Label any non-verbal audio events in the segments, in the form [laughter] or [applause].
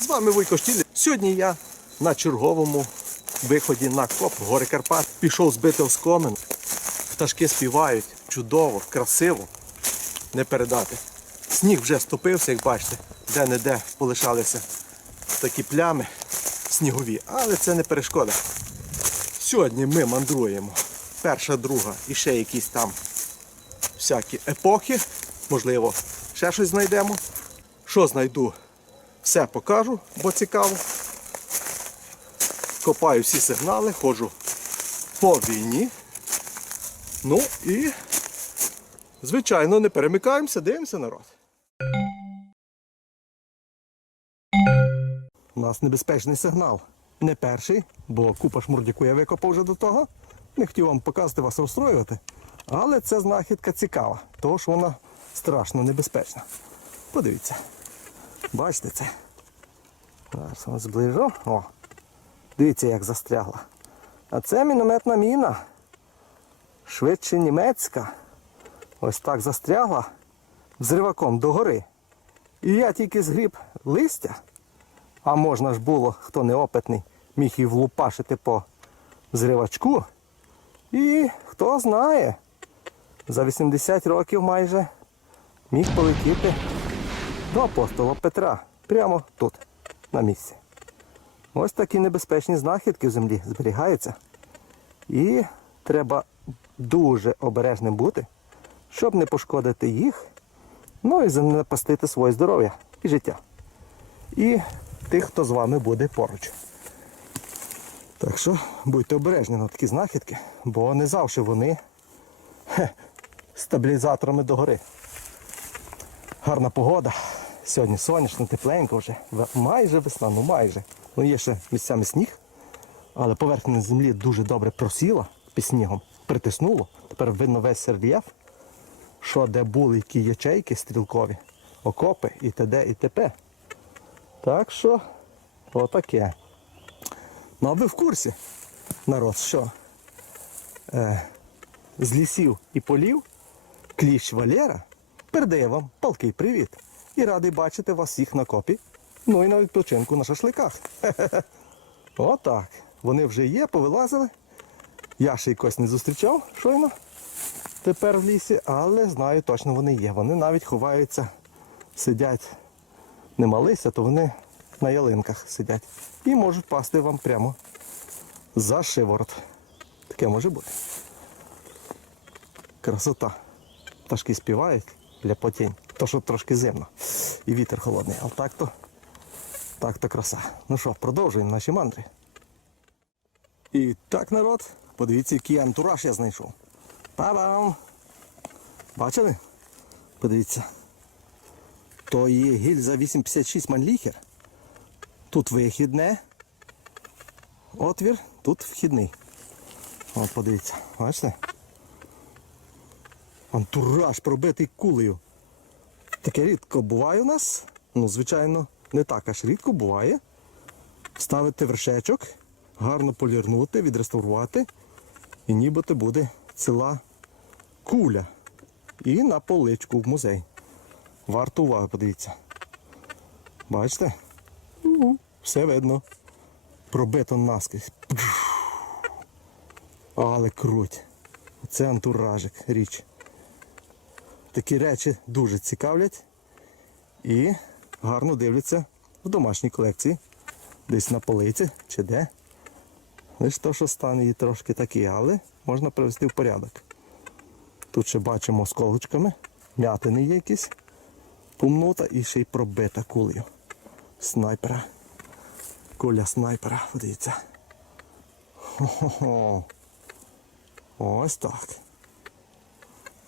З вами Вуйко Штіль. Сьогодні я на черговому виході на коп гори Карпат. Пішов збити оскомен. Пташки співають чудово, красиво. Не передати. Сніг вже стопився, як бачите, де-не-де полишалися такі плями снігові, але це не перешкода. Сьогодні ми мандруємо. Перша, друга і ще якісь там всякі епохи. Можливо, ще щось знайдемо. Що знайду, все покажу, бо цікаво. Копаю всі сигнали, ходжу по війні. Ну і, звичайно, не перемикаємося, дивимося народ. У нас небезпечний сигнал. Не перший, бо купа шмурдяку я викопав вже до того. Не хотів вам показати вас розстроювати. Але це знахідка цікава, що вона страшно небезпечна. Подивіться. Бачите це? Зараз вам зближу. О, дивіться, як застрягла. А це мінометна міна. Швидше німецька. Ось так застрягла взриваком догори. І я тільки згріб листя. А можна ж було, хто неопитний, міг і влупашити по зривачку. І хто знає, за 80 років майже міг полетіти до апостола Петра. Прямо тут, на місці. Ось такі небезпечні знахідки в землі зберігаються. І треба дуже обережним бути, щоб не пошкодити їх, ну і не напастити своє здоров'я і життя. І тих, хто з вами буде поруч. Так що будьте обережні на такі знахідки, бо не завжди вони хе, стабілізаторами догори. Гарна погода. Сьогодні сонячно, тепленько вже. Майже весна, ну майже. Ну є ще місцями сніг, але поверхня землі дуже добре просіла під снігом, притиснуло. Тепер видно весь рельєф, що де були які ячейки стрілкові, окопи і т.д. і т.п. Так що отаке. Ну а ви в курсі, народ, що е, з лісів і полів кліщ Валера передає вам палкий привіт. І радий бачити вас всіх на копі. Ну і на відпочинку на шашликах. [laughs] Отак. Вони вже є, повилазили. Я ще якось не зустрічав щойно тепер в лісі, але знаю точно вони є. Вони навіть ховаються, сидять нема листя, то вони на ялинках сидять. І можуть пасти вам прямо за шиворот. Таке може бути. Красота. Пташки співають ляпотінь. То що трошки зимно. І вітер холодний. А так то так то краса. Ну що, продовжуємо наші мандри. І так, народ, подивіться, який антураж я знайшов. Па-бам! Бачили? Подивіться. То є гільза 856 манліхер. Тут вихідне. Отвір, тут вхідний. От подивіться, бачите? Антураж пробитий кулею. Таке рідко буває у нас. Ну, звичайно, не так аж рідко буває. Ставити вершечок, гарно полірнути, відреставрувати. І нібито буде ціла куля. І на поличку в музей. Варто уваги, подивіться. Бачите? Ну, Все видно. Пробито наскрізь. Але круть. Це антуражик, річ. Такі речі дуже цікавлять і гарно дивляться в домашній колекції. Десь на полиці чи де. Лише то, що стан її трошки такий, але можна привести в порядок. Тут ще бачимо з колочками, м'ятини є якісь, помнута і ще й пробита кулею. Снайпера. Куля снайпера, подивіться. Хо-хо-хо. Ось так.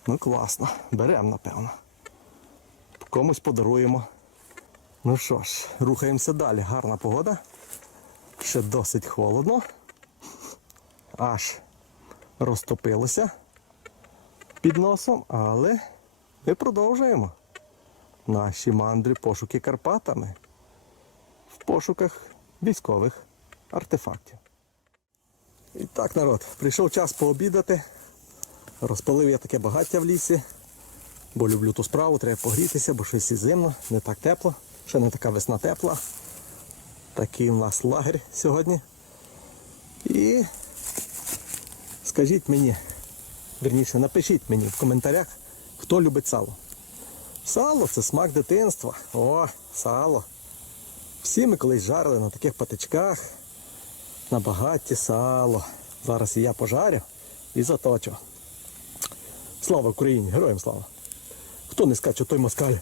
Ну класно. Беремо, напевно. Комусь подаруємо. Ну що ж, рухаємося далі. Гарна погода. Ще досить холодно. Аж розтопилося під носом, але ми продовжуємо наші мандри пошуки Карпатами в пошуках військових артефактів. І так, народ, прийшов час пообідати. Розпалив я таке багаття в лісі, бо люблю ту справу, треба погрітися, бо щось і зимно, не так тепло, ще не така весна тепла. Такий у нас лагерь сьогодні. І скажіть мені, верніше, напишіть мені в коментарях, хто любить сало. Сало це смак дитинства. О, сало. Всі ми колись жарили на таких патичках, на багатті сало. Зараз і я пожарю і заточу. Слава Україні! Героям слава! Хто не скаче, той москаль.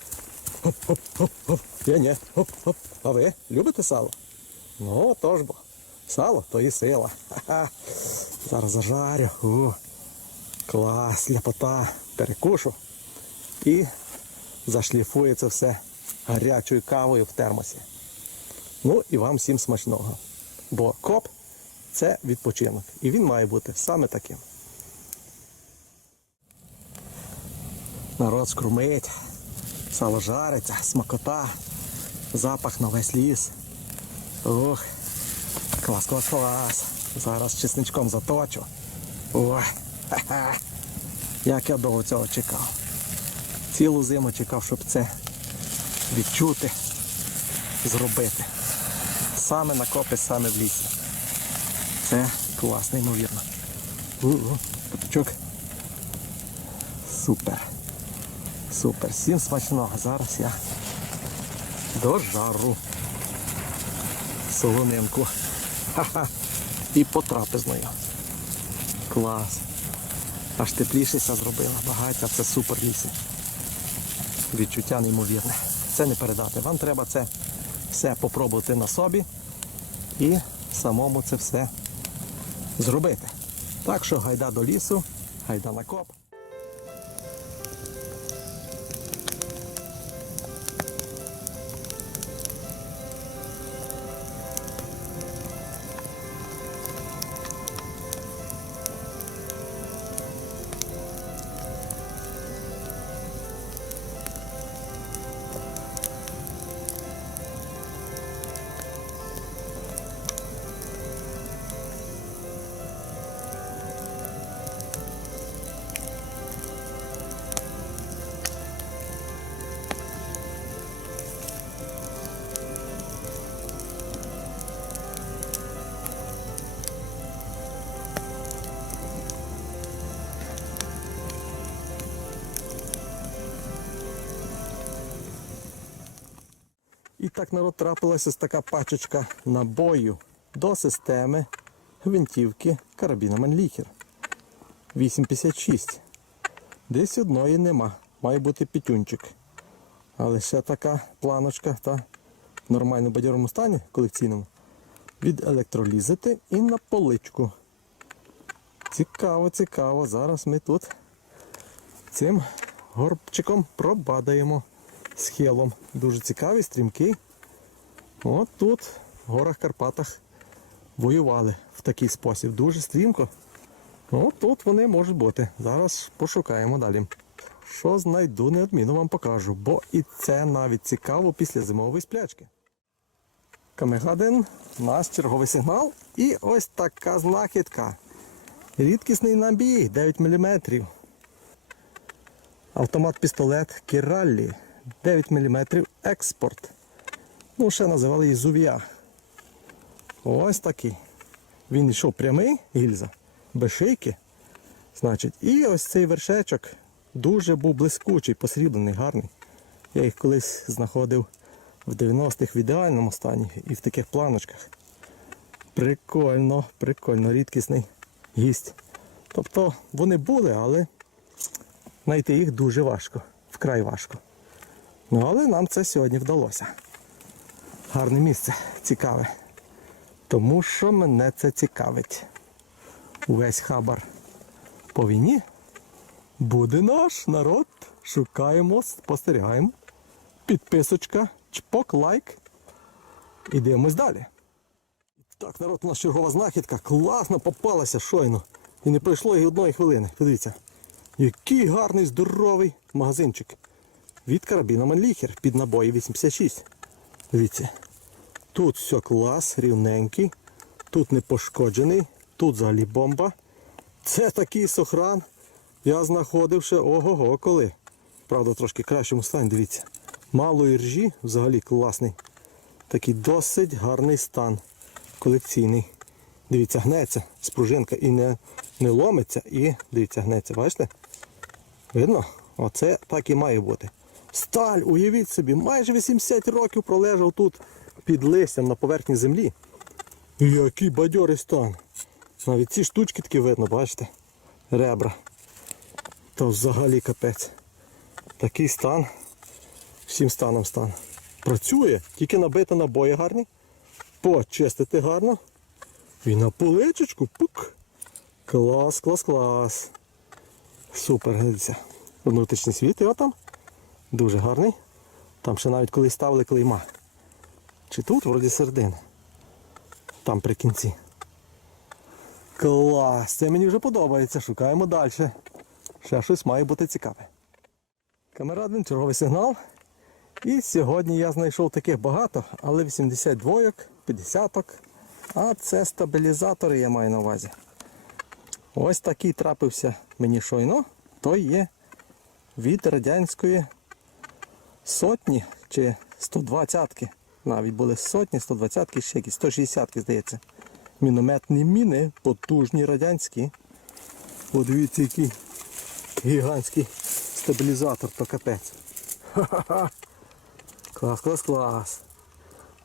Хоп-хоп-хоп-хоп. Я ні. Хоп-хоп. А ви любите сало? Ну, тож бо. Сало то і сила. Ха-ха. Зараз зажарю. О, клас, ляпота. Перекушу. І зашліфую це все гарячою кавою в термосі. Ну і вам всім смачного. Бо коп це відпочинок. І він має бути саме таким. Народ скрумить, сало жариться, смакота, запах на весь ліс. Ох, клас, клас, клас. Зараз чесничком заточу. Ой, ха-ха. Як я довго цього чекав. Цілу зиму чекав, щоб це відчути, зробити. Саме на копі, саме в лісі. Це класно, ймовірно. У-у, Супер. Супер. Всім смачного. Зараз я дожару солонинку. Ха-ха. І потрапезною. Клас. Аж теплішеся зробила. Багаття, це супер лісі. Відчуття неймовірне. Це не передати. Вам треба це все попробувати на собі і самому це все зробити. Так що гайда до лісу, гайда на коп. І так народ трапилася така пачечка набою до системи гвинтівки карабіна Манліхер. 8,56. Десь одної нема. Має бути пітюнчик. Але ще така планочка та в нормально бадьорому стані колекційному. Від електролізити і на поличку. Цікаво, цікаво. Зараз ми тут цим горбчиком пробадаємо схилом. Дуже цікавий, стрімкий. От тут, в горах Карпатах, воювали в такий спосіб. Дуже стрімко. От тут вони можуть бути. Зараз пошукаємо далі. Що знайду, неодмінно вам покажу, бо і це навіть цікаво після зимової сплячки. Камегаден, наш черговий сигнал. І ось така знахідка. Рідкісний набій 9 мм. Автомат-пістолет Кіраллі 9 мм експорт. Ну, ще називали її зув'я. Ось такий. Він йшов прямий гільза, без шийки. Значить, і ось цей вершечок дуже був блискучий, посріблений, гарний. Я їх колись знаходив в 90-х в ідеальному стані і в таких планочках. Прикольно, прикольно, рідкісний гість. Тобто вони були, але знайти їх дуже важко, вкрай важко. Ну, але нам це сьогодні вдалося. Гарне місце, цікаве. Тому що мене це цікавить. Увесь хабар по війні буде наш народ. Шукаємо, спостерігаємо. Підписочка, чпок, лайк. І дивимось далі. Так, народ, у нас чергова знахідка. Класно попалася щойно. І не пройшло і одної хвилини. Подивіться. Який гарний, здоровий магазинчик. Від карабіна Манліхер під набої 86. Дивіться. Тут все клас, рівненький. Тут не пошкоджений. Тут взагалі бомба. Це такий сохран. Я знаходив ще ого-го коли. Правда, трошки кращому стані, дивіться. Мало іржі, взагалі класний. Такий досить гарний стан. Колекційний. Дивіться, гнеться спружинка і не, не ломиться, і дивіться, гнеться, бачите? Видно? Оце так і має бути. Сталь, уявіть собі, майже 80 років пролежав тут під листям на поверхні землі. І Який бадьорий стан. Навіть ці штучки такі видно, бачите? Ребра. То взагалі капець. Такий стан. Всім станом стан. Працює, тільки набити набої гарні. Почистити гарно. І на поличечку. Пук. Клас, клас, клас. Супер, дивіться. Внутрішній світ його там. Дуже гарний. Там ще навіть колись ставили клейма. Чи тут, вроді середини. Там при кінці. Клас! Це мені вже подобається. Шукаємо далі. Ще щось має бути цікаве. Камера один, черговий сигнал. І сьогодні я знайшов таких багато, але 82, 50. А це стабілізатори я маю на увазі. Ось такий трапився мені щойно. Той є від радянської сотні чи 120-ки. Навіть були сотні, 120-ки, ще якісь 160-ки, здається. Мінометні міни, потужні радянські. От дивіться, який гігантський стабілізатор, то капець. Ха-ха-ха. Клас, клас, клас.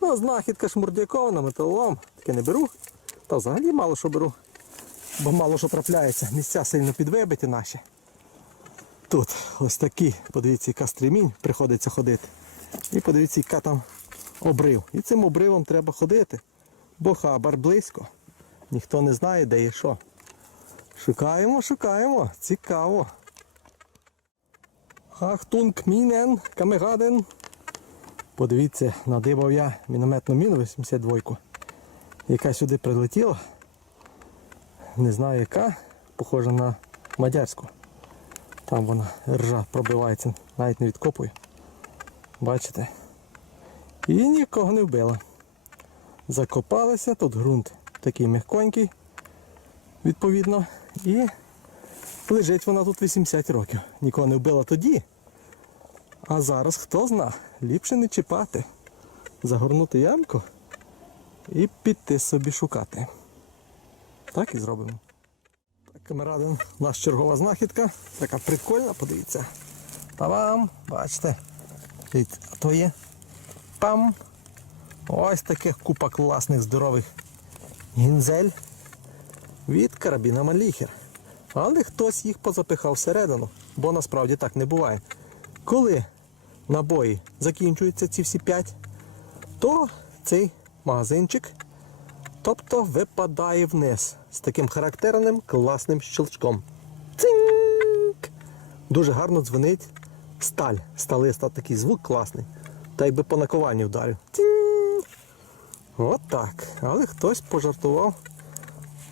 Ну, знахідка шмурдякована, металолом. Таке не беру. Та взагалі мало що беру. Бо мало що трапляється. Місця сильно підвибиті наші. Тут ось такі, подивіться, яка стрімінь приходиться ходити. І подивіться, яка там обрив. І цим обривом треба ходити. Бо хабар близько. Ніхто не знає, де є що. Шукаємо, шукаємо. Цікаво. Ахтунг мінен, камегаден. Подивіться, надибав я мінометну міну 82, яка сюди прилетіла. Не знаю яка, похожа на мадярську. Там вона ржа пробивається, навіть не відкопую. Бачите? І нікого не вбила. Закопалися, тут ґрунт такий м'яконький, відповідно. І лежить вона тут 80 років. Нікого не вбила тоді. А зараз хто зна, ліпше не чіпати. Загорнути ямку і піти собі шукати. Так і зробимо. Камерадин, у нас чергова знахідка. Така прикольна, подивіться. Та-бам! Бачите? А то є. Пам! Ось таких купа класних здорових гінзель від карабіна Маліхер. Але хтось їх позапихав всередину, бо насправді так не буває. Коли набої закінчуються ці всі п'ять, то цей магазинчик тобто випадає вниз з таким характерним класним щелчком. Цинк! Дуже гарно дзвонить сталь. Сталиста такий звук класний. Та якби по накуванню вдарив. Цинк! От так. Але хтось пожартував.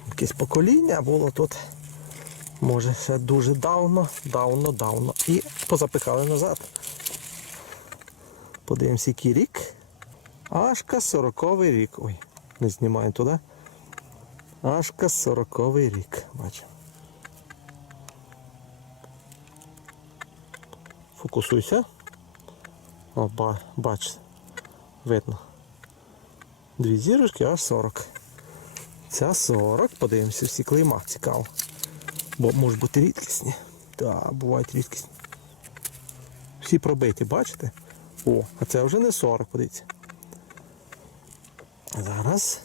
Якесь покоління було тут. Може ще дуже давно, давно, давно. І позапихали назад. Подивимося, який рік. Ашка 40 рік. Ой, не знімаю туди. Ашка 40 рік. Бачимо. Фокусуйся. О, ба, бач. Видно. Дві зірочки, аж 40. Ця 40. Подивимося всі клейма. Цікаво. Бо можуть бути рідкісні. Так, бувають рідкісні. Всі пробиті, бачите? О, а це вже не 40, подивіться. Зараз.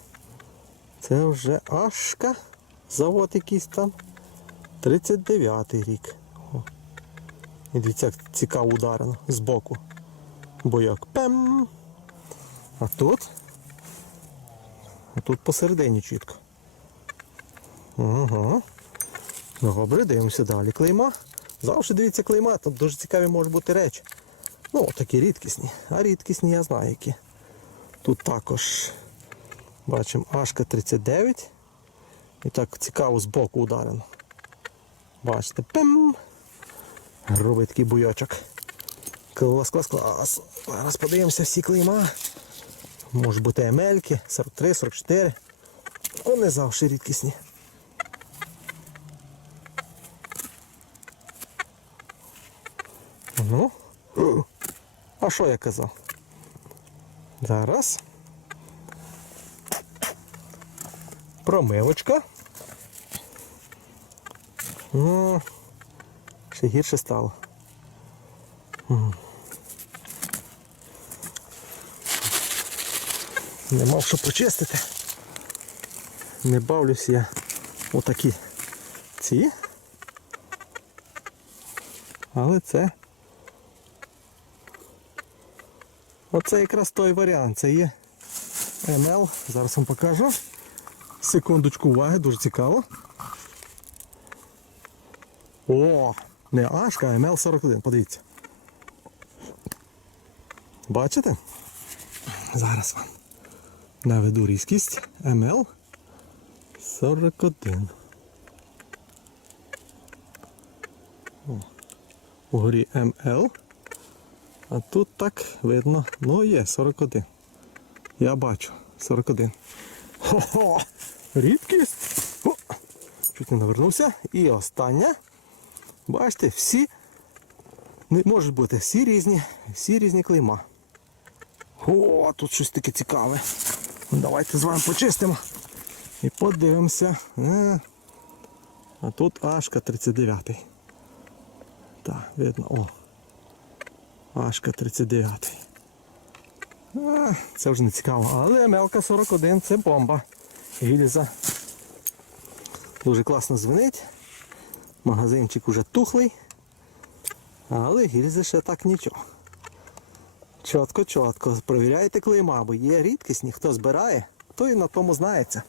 Це вже Ашка. Завод якийсь там. 39-й рік. О. І дивіться, як цікаво ударено збоку. Бойок. Пем. А тут. А тут посередині чітко. Ага. Добре, дивимося далі. Клейма. Завжди дивіться клейма, тут дуже цікаві можуть бути речі. Ну, такі рідкісні. А рідкісні я знаю які. Тут також бачимо Ашка 39. І так цікаво збоку ударено. Бачите, пем. Грубий такий буйочок. Клас, клас, клас. Зараз подивимося всі клейма. Може бути емельки, 43, 44. Вони завжди рідкісні. Ну. А що я казав? Зараз. Промивочка. Ще гірше стало. Не мав що почистити. Не бавлюсь я отакі ці. Але це. Оце якраз той варіант. Це є МЛ. Зараз вам покажу. Секундочку уваги, дуже цікаво. О! Не Ашка, а МЛ-41, подивіться. Бачите? Зараз вам наведу різкість МЛ-41. О, Угорі МЛ. А тут так видно. Ну є 41. Я бачу. 41. Хо-хо! Рідкість. О! Чуть не навернувся. І остання. Бачите, всі не можуть бути всі різні, всі різні клейма. О, тут щось таке цікаве. Ну, Давайте з вами почистимо. І подивимося. Е, А тут Ашка 39. Так, видно, о. Ашка 39. А, це вже не цікаво. Але МЛК 41 це бомба. Гільза. Дуже класно звенить. Магазинчик уже тухлий. Але гільзи ще так нічого. Чітко, чітко. Провіряйте клейма, бо є рідкісні, хто збирає, той на тому знається.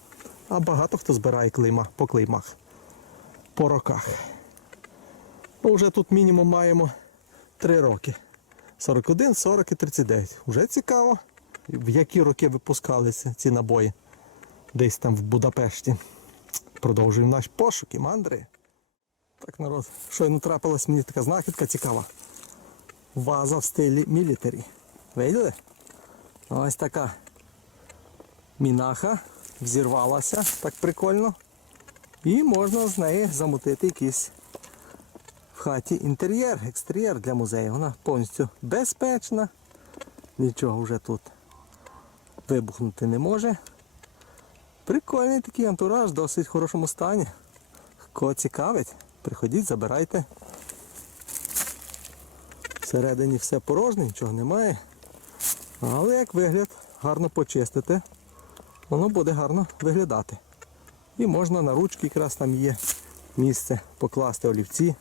А багато хто збирає клейма по клеймах. По роках. Ну, вже тут мінімум маємо 3 роки. 41, 40 і 39. Уже цікаво, в які роки випускалися ці набої. Десь там в Будапешті. Продовжуємо наші пошуки, мандри. Так, народ, щойно трапилась мені така знахідка цікава. Ваза в стилі мілітарі. Виділи? Ось така мінаха взірвалася так прикольно. І можна з неї замутити якийсь в хаті інтер'єр, екстер'єр для музею. Вона повністю безпечна. Нічого вже тут вибухнути не може. Прикольний такий антураж, досить в хорошому стані. Кого цікавить, приходіть, забирайте. Всередині все порожнє, нічого немає. Але як вигляд, гарно почистити, воно буде гарно виглядати. І можна на ручки якраз там є місце покласти олівці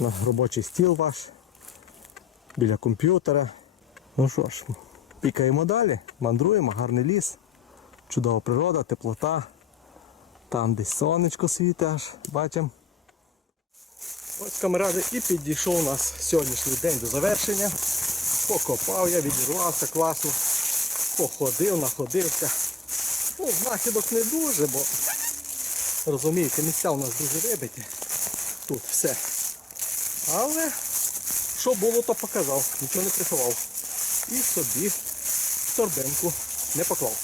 на робочий стіл ваш, біля комп'ютера. Ну що ж, пікаємо далі, мандруємо, гарний ліс, чудова природа, теплота. Там десь сонечко світить аж, бачимо. Ось камеради і підійшов у нас сьогоднішній день до завершення. Покопав я, відірвався класно, походив, находився. Ну, знахідок не дуже, бо розумієте, місця у нас дуже вибиті. Тут все. Але що було, то показав, нічого не приховав. І собі торбинку не поклав.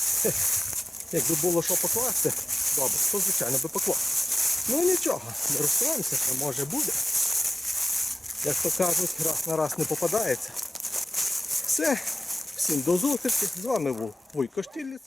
Якби було що покласти, добре, то звичайно би поклав. Ну нічого, не розсуваємося, що може буде. Як то кажуть, раз на раз не попадається. Все, всім до зустрічі. З вами був Вуйко Штірліц.